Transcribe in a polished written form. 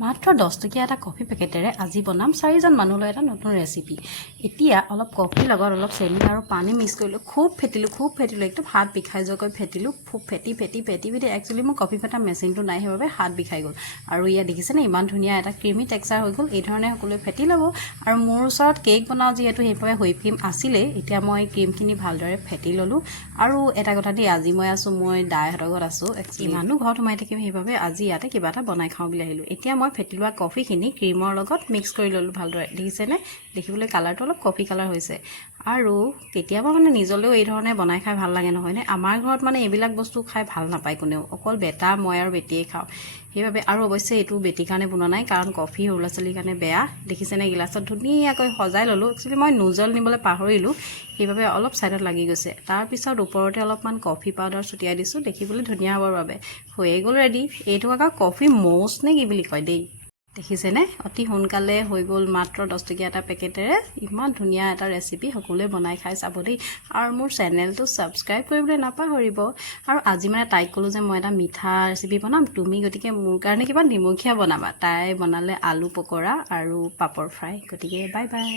মাত্ৰ 10 টকীয়া এটা কফি পেকেটেৰে আজি বনাম 4জন মানুহলৈ এটা নতুন ৰেচিপি। এতিয়া অলপ কফিৰ লগত অলপ চেনি আৰু পানী মিক্স কৰিলোঁ, খুব ফেটিলোঁ একদম হাত বিষাই যোৱাকৈ ফেটিলোঁ, খুব ফেটি একচুৱেলি মোৰ কফি ফেটা মেচিনটো নাই, সেইবাবে হাত বিষাই গ'ল। আৰু ইয়াত দেখিছেনে ইমান ধুনীয়া এটা ক্ৰিমি টেক্সচাৰ হৈ গ'ল। এই ধৰণে সকলোৱে ফেটি ল'ব। আৰু মোৰ ওচৰত কেক বনাওঁ যিহেতু সেইবাবে হুইপ ক্ৰীম আছিলেই। এতিয়া মই ক্ৰীমখিনি ভালদৰে ফেটি ল'লোঁ। আৰু এটা কথা দেই, আজি মই দাইহঁতৰ ঘৰত আছোঁ। ইমানো ঘৰত সোমাই থাকিম, সেইবাবে আজি ইয়াতে কিবা এটা বনাই খাওঁ বুলি আহিলোঁ। এতিয়া মই ফেটি লোৱা কফিখিনি ক্ৰীমৰ লগত মিক্স কৰি ল'লোঁ ভালদৰে। দেখিছেনে, দেখিবলৈ কালাৰটো অলপ কফি কালাৰ হৈছে। আৰু কেতিয়াবা নিজলৈও এই ধৰণে বনাই খাই ভাল লাগে নহয়নে? আমাৰ ঘৰত এইবিলাক বস্তু খাই ভাল নাপায় কোনেও, অকল বেটা মই আৰু বেটিয়ে খাওঁ। সেইবাবে আৰু অৱশ্যে এইটো বেটিৰ কাৰণে বনোৱা নাই, কাৰণ কফি সৰু ল'ৰা ছোৱালীৰ কাৰণে বেয়া। দেখিছেনে গিলাচত ধুনীয়াকৈ সজাই ল'লোঁ। একচুৱেলি মই নোজল নিবলৈ পাহৰিলোঁ, সেইবাবে অলপ ছাইডত লাগি গৈছে। তাৰপিছত ওপৰতে অলপমান কফি পাউডাৰ ছটিয়াই দিছোঁ, দেখিবলৈ ধুনীয়া হ'বৰ বাবে। হৈয়ে গ'ল ৰেডি। এইটোক আকৌ কফি মৌছ নে কি বুলি কয় দেই। দেখিছেনে, অতি সোনকালে হৈ গ'ল মাত্ৰ 10 টকীয়া এটা পেকেটেৰে ইমান ধুনীয়া এটা ৰেচিপি। সকলোৱে বনাই খাই চাব দেই। আৰু মোৰ চেনেলটো ছাবস্ক্ৰাইব কৰিবলৈ নাপাহৰিব। আৰু আজি তাইক ক'লোঁ যে মই এটা মিঠা ৰেচিপি বনাম, তুমি গতিকে মোৰ কাৰণে কিবা নিমখীয়া বনাবা। তাই বনালে আলু পকৰা আৰু পাপৰ ফ্ৰাই। গতিকে বাই বাই।